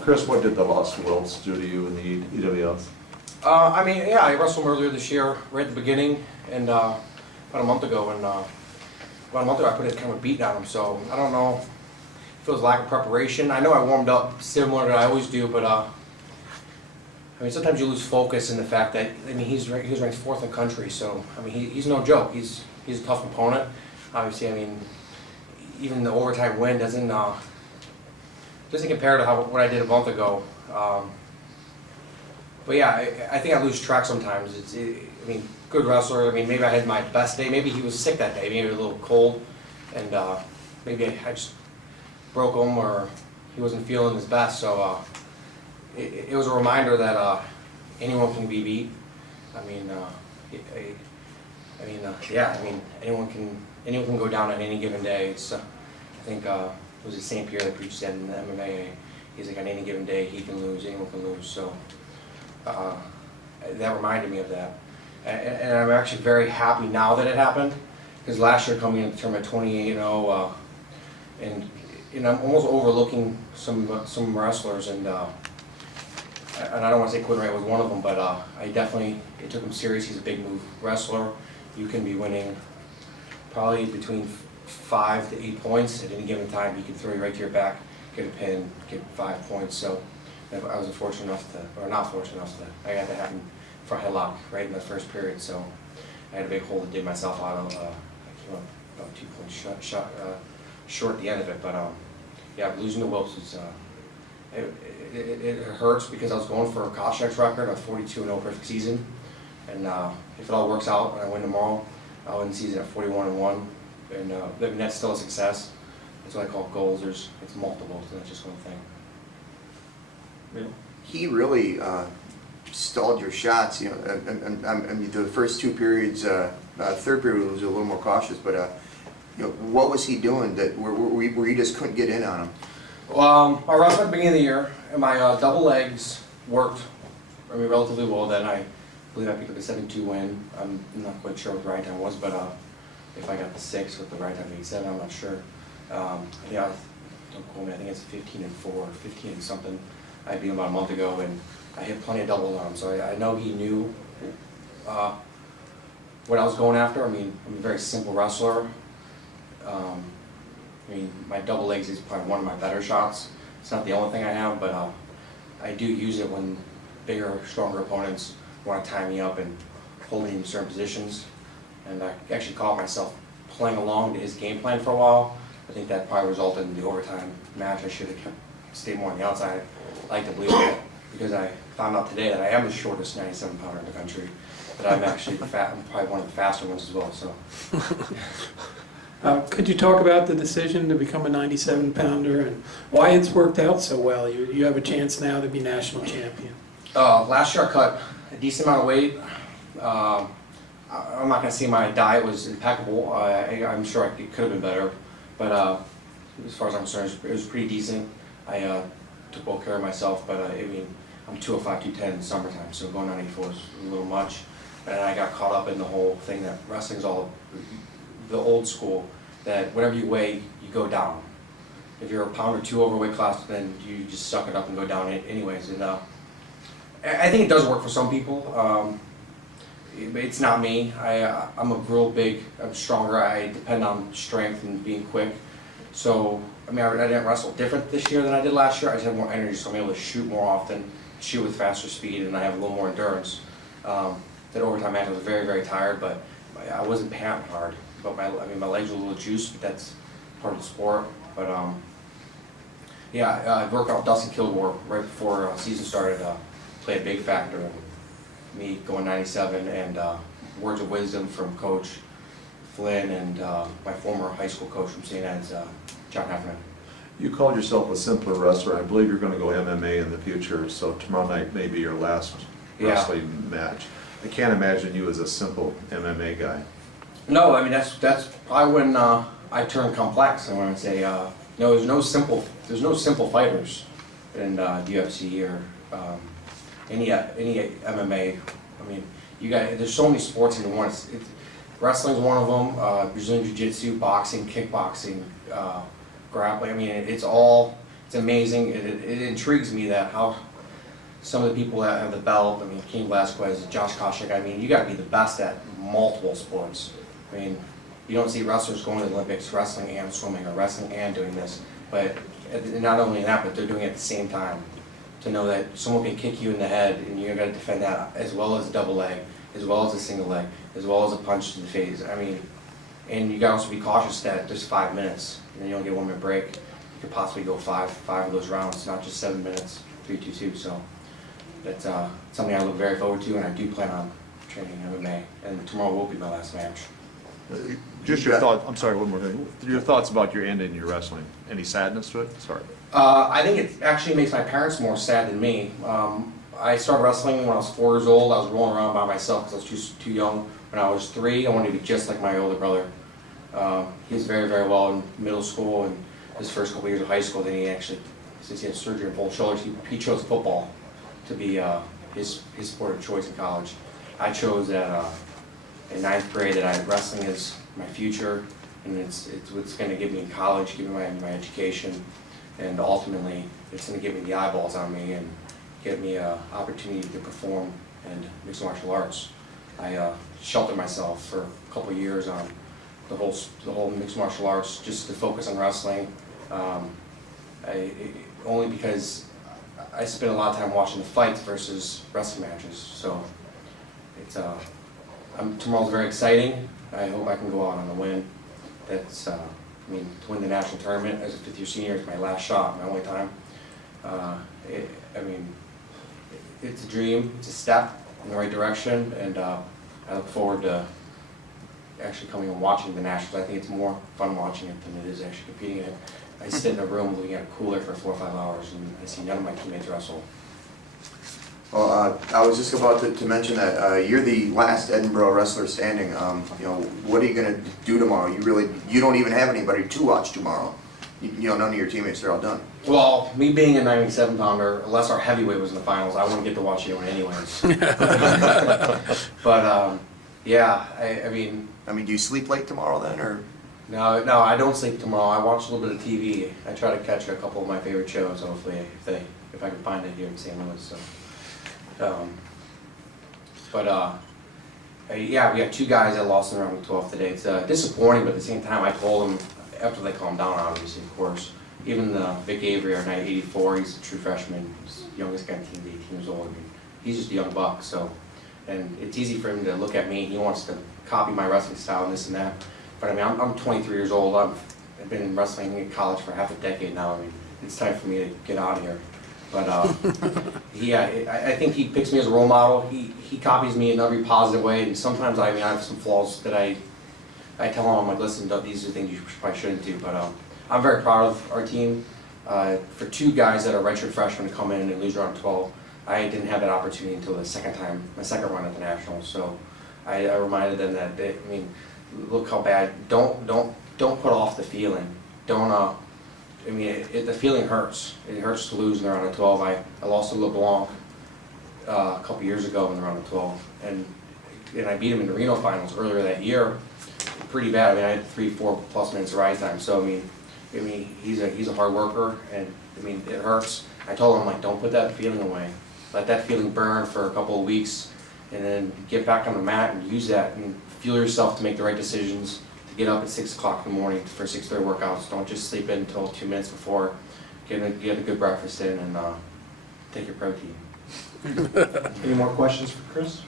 Chris, what did the loss of Wills do to you in the EWS? I mean, yeah, I wrestled him earlier this year, right at the beginning, and about a month ago, I put a kind of a beat on him. So I don't know if it was lack of preparation. I know I warmed up similar to I always do, but I mean, sometimes you lose focus in the fact that he was ranked 4th in the country. So I mean, he's no joke. He's a tough opponent. Obviously, I mean, even the overtime win doesn't compare to what I did a month ago. But yeah, I think I lose track sometimes. I mean, good wrestler. I mean, maybe I had my best day. Maybe he was sick that day. Maybe he was a little cold, and maybe I just broke him, or he wasn't feeling his best. So it was a reminder that anyone can be beat. I mean, yeah. I mean, anyone can go down on any given day. It's I think it was the St. Pierre that preached that in the MMA. He's like, on any given day he can lose. Anyone can lose. So. That reminded me of that, and I'm actually very happy now that it happened, because last year coming into the tournament 28-0, and I'm almost overlooking some wrestlers, and I don't want to say Quinn Wright was one of them, but it took him serious. He's a big move wrestler. You can be winning probably between 5 to 8 points at any given time. He can throw you right to your back, get a pin, get 5 points. So. I was fortunate enough to, or not fortunate enough to, I got to have him front headlock right in the first period, so I had a big hole to dig myself out of. I came up about 2 points short at the end of it, but yeah, losing to Wilkes is, it hurts, because I was going for a Koscheck's record of 42-0 perfect season, and if it all works out and I win tomorrow, I'll win the season at 41-1, and that's still a success. That's what I call goals. It's multiple, so not just one thing. He really stalled your shots, you know. I mean, the first 2 periods, third period was a little more cautious, but you know, what was he doing that where you just couldn't get in on him? I wrestled at the beginning of the year, and my double legs worked, I mean, relatively well. Then I believe I picked up a 7-2 win. I'm not quite sure what the right time was, but if I got the 6 with the right time being 7, I'm not sure. Yeah, don't quote me. I think it's 15-4, 15 something. I beat him about a month ago, and I hit plenty of doubles on him, so I know he knew what I was going after. I mean, I'm a very simple wrestler. I mean, my double legs is probably one of my better shots. It's not the only thing I have, but I do use it when bigger, stronger opponents want to tie me up and hold me in certain positions. And I actually caught myself playing along to his game plan for a while. I think that probably resulted in the overtime match. I should have stayed more on the outside. I like to believe that, because I found out today that I am the shortest 97-pounder in the country, but I'm actually I'm probably one of the faster ones as well. So, could you talk about the decision to become a 97-pounder and why it's worked out so well? You have a chance now to be national champion. Last year I cut a decent amount of weight. I'm not going to say my diet was impeccable. I'm sure it could have been better, but as far as I'm concerned, it was pretty decent. I took well care of myself, but I mean, I'm 205, 210 in the summertime, so going on 84 is a little much. And I got caught up in the whole thing that wrestling's all the old school, that whatever you weigh, you go down. If you're a pound or 2 overweight class, then you just suck it up and go down anyways. And I think it does work for some people. It's not me. I'm a real big, I'm stronger. I depend on strength and being quick. So, I mean, I didn't wrestle different this year than I did last year. I just have more energy, so I'm able to shoot more often, shoot with faster speed, and I have a little more endurance. That overtime match I was very, very tired, but I wasn't panting hard. But my legs were a little juiced, but that's part of the sport. But yeah, I worked out with Dustin Kilgore right before season started. Played a big factor in me going 97, and words of wisdom from Coach Flynn and my former high school coach from St. Ed's, John Heffernan. You called yourself a simpler wrestler. I believe you're going to go MMA in the future, so tomorrow night may be your last wrestling match. I can't imagine you as a simple MMA guy. No, I mean, that's probably when I turned complex. I want to say, no, there's no simple fighters in UFC or any MMA. I mean, there's so many sports into one. Wrestling's one of them. Brazilian Jiu-Jitsu, boxing, kickboxing, grappling. I mean, it's all it's amazing. It intrigues me that how some of the people that have the belt, I mean, King Velasquez, Josh Koscheck, I mean, you gotta be the best at multiple sports. I mean, you don't see wrestlers going to the Olympics, wrestling and swimming, or wrestling and doing this. But not only that, but they're doing it at the same time. To know that someone can kick you in the head and you're gonna defend that, as well as a double leg, as well as a single leg, as well as a punch to the face. I mean, and you gotta also be cautious that there's 5 minutes, and then you only get a 1 minute break. You could possibly go five of those rounds, not just 7 minutes, 3-2-2. So that's something I look very forward to, and I do plan on training MMA. And tomorrow will be my last match. Just your thought, I'm sorry, one more thing. Your thoughts about your end in your wrestling. Any sadness to it? Sorry. I think it actually makes my parents more sad than me. I started wrestling when I was 4 years old. I was rolling around by myself because I was too young. When I was 3, I wanted to be just like my older brother. He was very, very well in middle school and his first couple years of high school. Then he actually, since he had surgery on both shoulders, he chose football to be his sport of choice in college. I chose that in 9th grade that wrestling is my future, and it's what's going to give me in college, give me my education, and ultimately it's going to give me the eyeballs on me and give me an opportunity to perform in mixed martial arts. I sheltered myself for a couple of years on the whole mixed martial arts just to focus on wrestling, only because I spent a lot of time watching the fights versus wrestling matches. So it's tomorrow's very exciting. I hope I can go out on a win. That's I mean, to win the national tournament as a 5th-year senior is my last shot, my only time. I mean, it's a dream. It's a step in the right direction, and I look forward to actually coming and watching the nationals. I think it's more fun watching it than it is actually competing in it. I sit in a room looking at a cooler for 4 or 5 hours, and I see none of my teammates wrestle. Well, I was just about to mention that you're the last Edinboro wrestler standing. You know, what are you going to do tomorrow? You don't even have anybody to watch tomorrow. You know, none of your teammates, they're all done. Well, me being a 97-pounder, unless our heavyweight was in the finals, I wouldn't get to watch anyone anyways. But yeah, I mean. I mean, do you sleep late tomorrow then, or? No, I don't sleep tomorrow. I watch a little bit of TV. I try to catch a couple of my favorite shows, hopefully, if I can find it here in St. Louis. So. Yeah, we got 2 guys that lost in the round of 12 today. It's disappointing, but at the same time, I told them after they calmed down, obviously, of course. Even Vic Avery, our 84, he's a true freshman. He's the youngest guy on the team, 18 years old. I mean, he's just a young buck. So, and it's easy for him to look at me. He wants to copy my wrestling style and this and that. But I mean, I'm 23 years old. I've been in wrestling in college for half a decade now. I mean, it's time for me to get out of here. But I think he picks me as a role model. He copies me in every positive way, and sometimes I have some flaws that I tell him, I'm like, listen, these are things you probably shouldn't do. But I'm very proud of our team. For 2 guys that are redshirt freshmen to come in and lose round 12, I didn't have that opportunity until my second run at the Nationals. So I reminded them that I mean, look how bad. Don't put off the feeling. Don't. I mean, the feeling hurts. It hurts to lose in the round of 12. I lost to LeBlanc a couple years ago in the round of 12, and I beat him in the Reno finals earlier that year. Pretty bad. I mean, I had 3-4+ minutes of ride time. So I mean, he's a hard worker, and I mean, it hurts. I told him, like, don't put that feeling away. Let that feeling burn for a couple of weeks, and then get back on the mat and use that and fuel yourself to make the right decisions. To get up at 6 o'clock in the morning for 6:30 workouts. Don't just sleep in until 2 minutes before. Get a good breakfast in and take your protein. Any more questions for Chris?